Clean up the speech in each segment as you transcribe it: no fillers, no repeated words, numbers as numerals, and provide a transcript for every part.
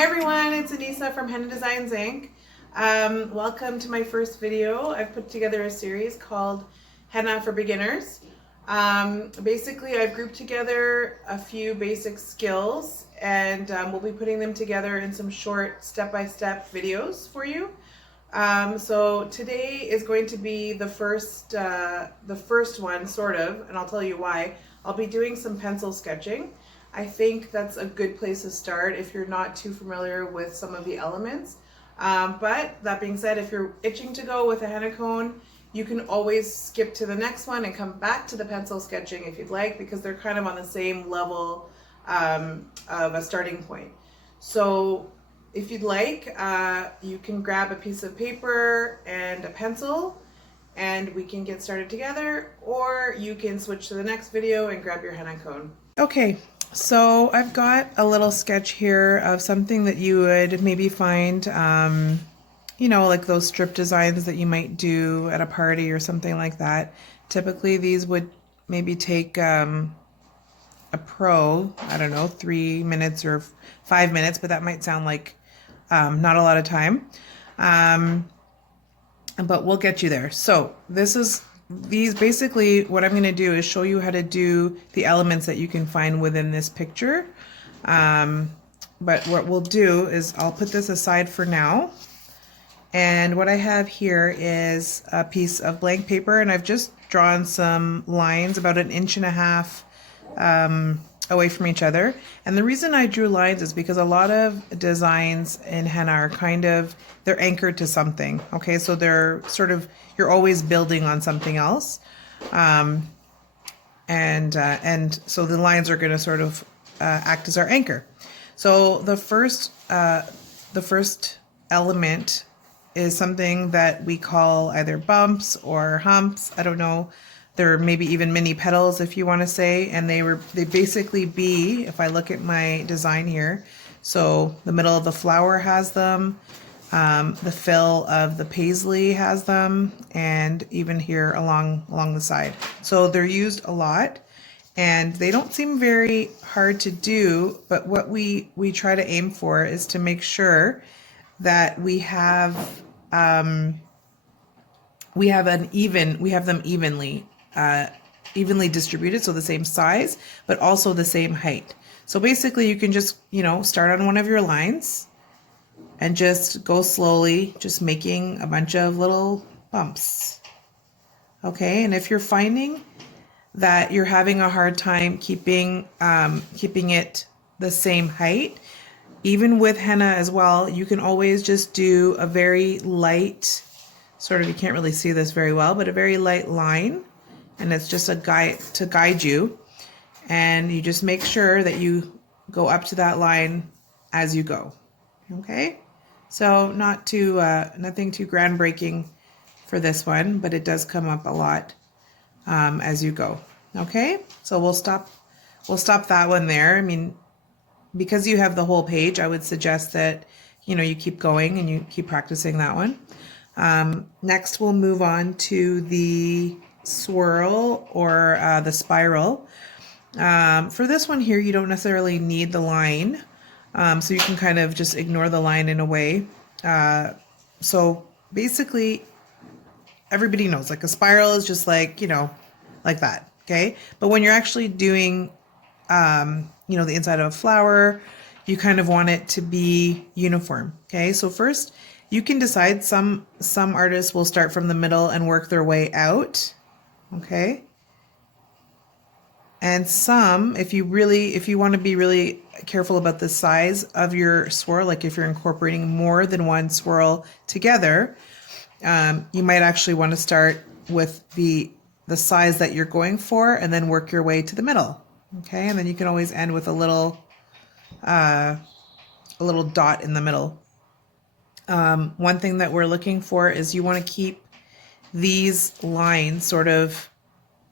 Hey everyone, it's Anissa from Henna Designs Inc. Welcome to my first video. I've put together a series called Henna for Beginners. Basically, I've grouped together a few basic skills and we'll be putting them together in some short step-by-step videos for you. So today is going to be the first one, sort of, and I'll tell you why. I'll be doing some pencil sketching. I think that's a good place to start if you're not too familiar with some of the elements. But that being said, if you're itching to go with a henna cone, you can always skip to the next one and come back to the pencil sketching if you'd like, because they're kind of on the same level of a starting point. So if you'd like, you can grab a piece of paper and a pencil and we can get started together, or you can switch to the next video and grab your henna cone. Okay, so I've got a little sketch here of something that you would maybe find, you know, like those strip designs that you might do at a party or something like that. Typically these would maybe take a pro, I don't know, 3 minutes or 5 minutes, but that might sound like not a lot of time. But we'll get you there. So these basically what I'm going to do is show you how to do the elements that you can find within this picture. But what we'll do is I'll put this aside for now. And what I have here is a piece of blank paper, and I've just drawn some lines about 1.5 inches away from each other. And the reason I drew lines is because a lot of designs in henna are they're anchored to something. Okay, so they're sort of, you're always building on something else. And so the lines are going to sort of act as our anchor. So the first element is something that we call either bumps or humps. I don't know. There are maybe even mini petals, if you want to say, and they basically be, if I look at my design here, so the middle of the flower has them, the fill of the paisley has them, and even here along the side. So they're used a lot, and they don't seem very hard to do, but what we try to aim for is to make sure that we have them evenly distributed, so the same size, but also the same height. So basically you can just, you know, start on one of your lines and just go slowly, just making a bunch of little bumps. Okay, and if you're finding that you're having a hard time keeping it the same height, even with henna as well, you can always just do a very light, sort of, you can't really see this very well, but a very light line, and it's just a guide to guide you, and you just make sure that you go up to that line as you go. Okay, so nothing too groundbreaking for this one, but it does come up a lot as you go. Okay, so we'll stop that one there. I mean, because you have the whole page, I would suggest that, you know, you keep going and you keep practicing that one. Next we'll move on to the swirl or the spiral. For this one here, you don't necessarily need the line, so you can kind of just ignore the line in a way. So basically everybody knows, like, a spiral is just like, you know, like that. Okay, but when you're actually doing you know, the inside of a flower, you kind of want it to be uniform. Okay, so first you can decide, some artists will start from the middle and work their way out. Okay, and some, if you want to be really careful about the size of your swirl, like if you're incorporating more than one swirl together, you might actually want to start with the size that you're going for and then work your way to the middle. Okay, and then you can always end with a little dot in the middle. One thing that we're looking for is you want to keep these lines sort of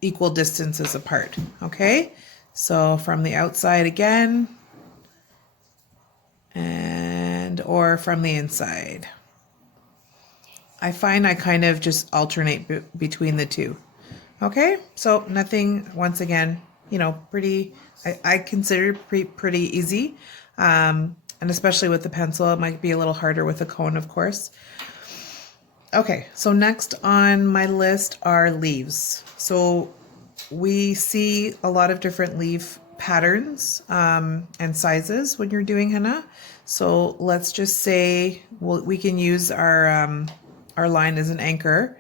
equal distances apart. Okay, so from the outside again, or from the inside. I find I kind of just alternate between the two. Okay, so nothing, once again, you know, I consider pretty easy. And especially with the pencil, it might be a little harder with a cone, of course. Okay, so next on my list are leaves. So we see a lot of different leaf patterns and sizes when you're doing henna. So let's just say we can use our line as an anchor.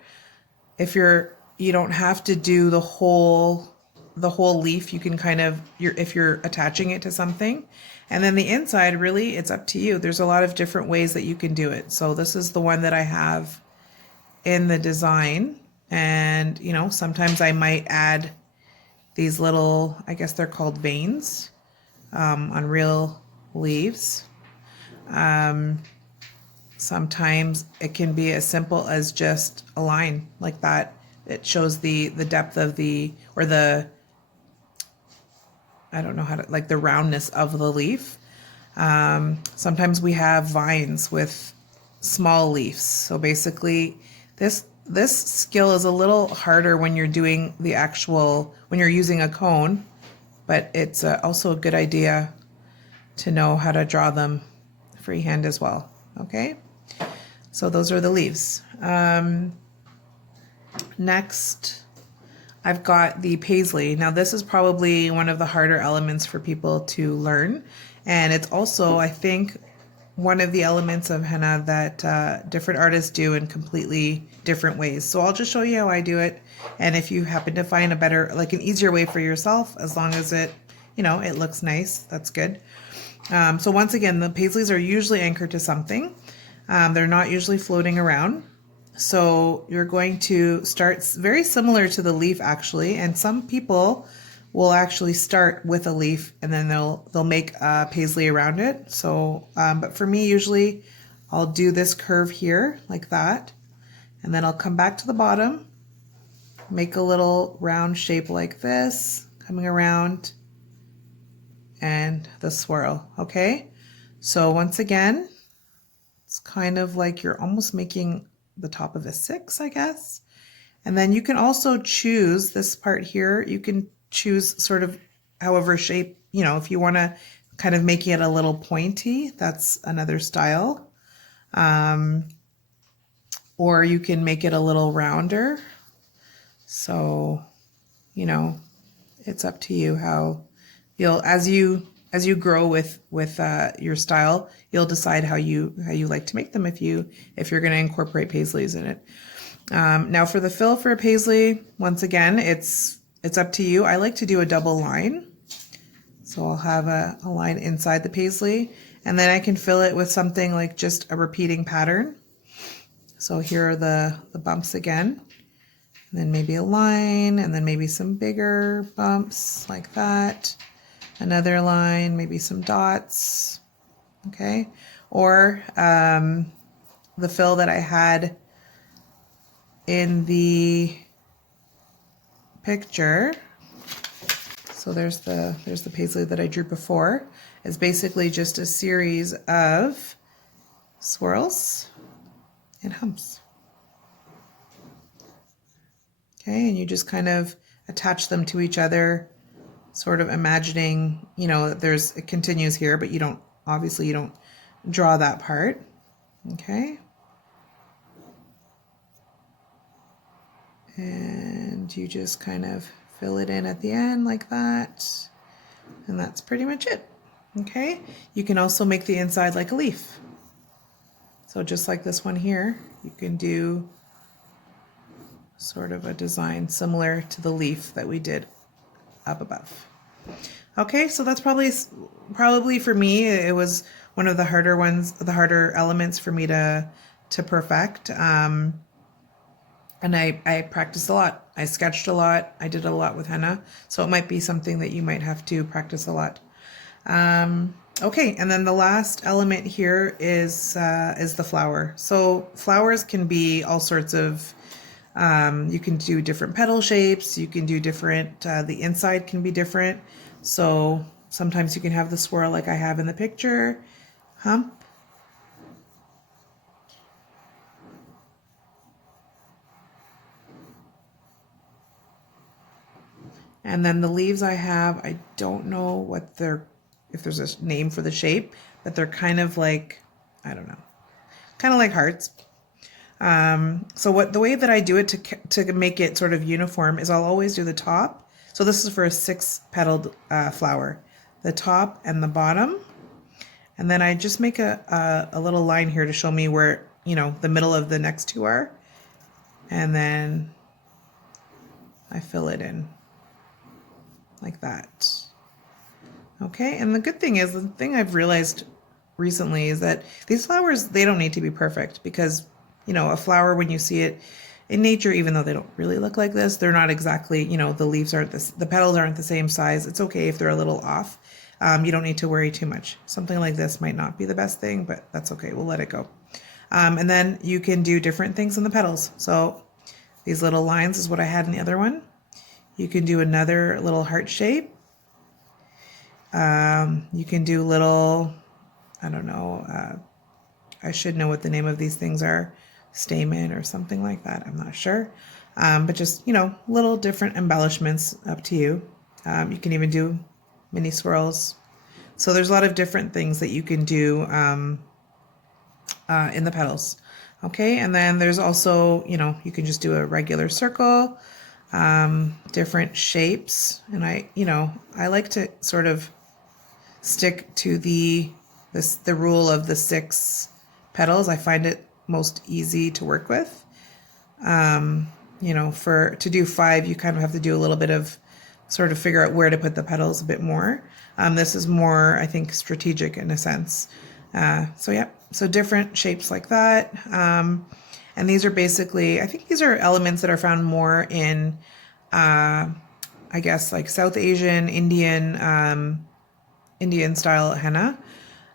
If you don't have to do the whole leaf, you can kind of if you're attaching it to something. And then the inside, really, it's up to you. There's a lot of different ways that you can do it. So this is the one that I have in the design. And, you know, sometimes I might add these little, I guess they're called veins on real leaves. Sometimes it can be as simple as just a line like that. It shows the depth of or the, I don't know how to, like the roundness of the leaf. Sometimes we have vines with small leaves. So basically this skill is a little harder when you're doing when you're using a cone, but it's also a good idea to know how to draw them freehand as well. Okay, so those are the leaves. Next, I've got the paisley. Now this is probably one of the harder elements for people to learn. And it's also, I think, one of the elements of henna that different artists do in completely different ways. So I'll just show you how I do it. And if you happen to find a better, like an easier way for yourself, as long as it, you know, it looks nice, that's good. So once again, the paisleys are usually anchored to something. They're not usually floating around. So you're going to start very similar to the leaf actually, and some people will actually start with a leaf and then they'll make a paisley around it. So, but for me, usually I'll do this curve here like that, and then I'll come back to the bottom, make a little round shape like this, coming around, and the swirl. Okay, so once again, it's kind of like you're almost making the top of a 6, I guess. And then you can also choose this part here. You can choose sort of however shape, you know, if you want to kind of make it a little pointy, that's another style. Or you can make it a little rounder. So, you know, it's up to you how you'll, as you grow with your style, you'll decide how you like to make them if you're going to incorporate paisleys in it. Now for the fill for a paisley, once again, it's up to you. I like to do a double line. So I'll have a line inside the paisley, and then I can fill it with something like just a repeating pattern. So here are the bumps again, and then maybe a line, and then maybe some bigger bumps like that. Another line, maybe some dots, okay? Or the fill that I had in the picture. So there's the paisley that I drew before. Is basically just a series of swirls and humps. Okay, and you just kind of attach them to each other, sort of imagining, you know, it continues here, but you don't draw that part. Okay. And you just kind of fill it in at the end like that. And that's pretty much it. Okay. You can also make the inside like a leaf. So just like this one here, you can do sort of a design similar to the leaf that we did up above. Okay, so that's probably for me, it was one of the harder elements for me to perfect. And I practiced a lot. I sketched a lot. I did a lot with henna. So it might be something that you might have to practice a lot. Okay, and then the last element here is the flower. So flowers can be all sorts of, you can do different petal shapes. You can do different, the inside can be different. So sometimes you can have the swirl like I have in the picture, hump. And then the leaves I have, I don't know what they're if there's a name for the shape, but they're kind of like, I don't know, kind of like hearts. So the way that I do it to make it sort of uniform is I'll always do the top. So this is for a 6-petaled flower, the top and the bottom. And then I just make a little line here to show me where, you know, the middle of the next two are. And then I fill it in like that. Okay, and the good thing is, the thing I've realized recently is that these flowers, they don't need to be perfect because, you know, a flower, when you see it in nature, even though they don't really look like this, they're not exactly, you know, the leaves aren't the petals aren't the same size. It's okay if they're a little off. You don't need to worry too much. Something like this might not be the best thing, but that's okay. We'll let it go. And then you can do different things in the petals. So these little lines is what I had in the other one. You can do another little heart shape. You can do little, I don't know, I should know what the name of these things are, stamen or something like that. I'm not sure. But just, you know, little different embellishments, up to you. You can even do mini swirls. So there's a lot of different things that you can do in the petals. Okay, and then there's also, you know, you can just do a regular circle, different shapes. And I like to sort of stick to the rule of the 6 petals. I find it most easy to work with. You know, to do 5, you kind of have to do a little bit of sort of figure out where to put the petals a bit more. This is more, I think, strategic in a sense. So yeah, so different shapes like that. And these are basically, I think these are elements that are found more in, I guess, like South Asian, Indian style henna.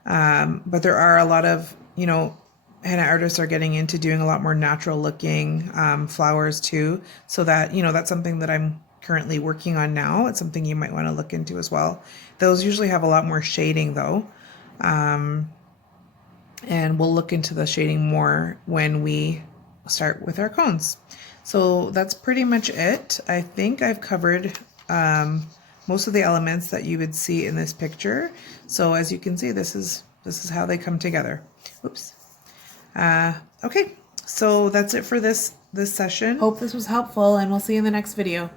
But there are a lot of, you know, henna artists are getting into doing a lot more natural looking flowers too. So that, you know, that's something that I'm currently working on now. It's something you might want to look into as well. Those usually have a lot more shading though. And we'll look into the shading more when we start with our cones. So that's pretty much it. I think I've covered most of the elements that you would see in this picture. So as you can see, this is how they come together. Oops. Okay, so that's it for this session. Hope this was helpful, and we'll see you in the next video.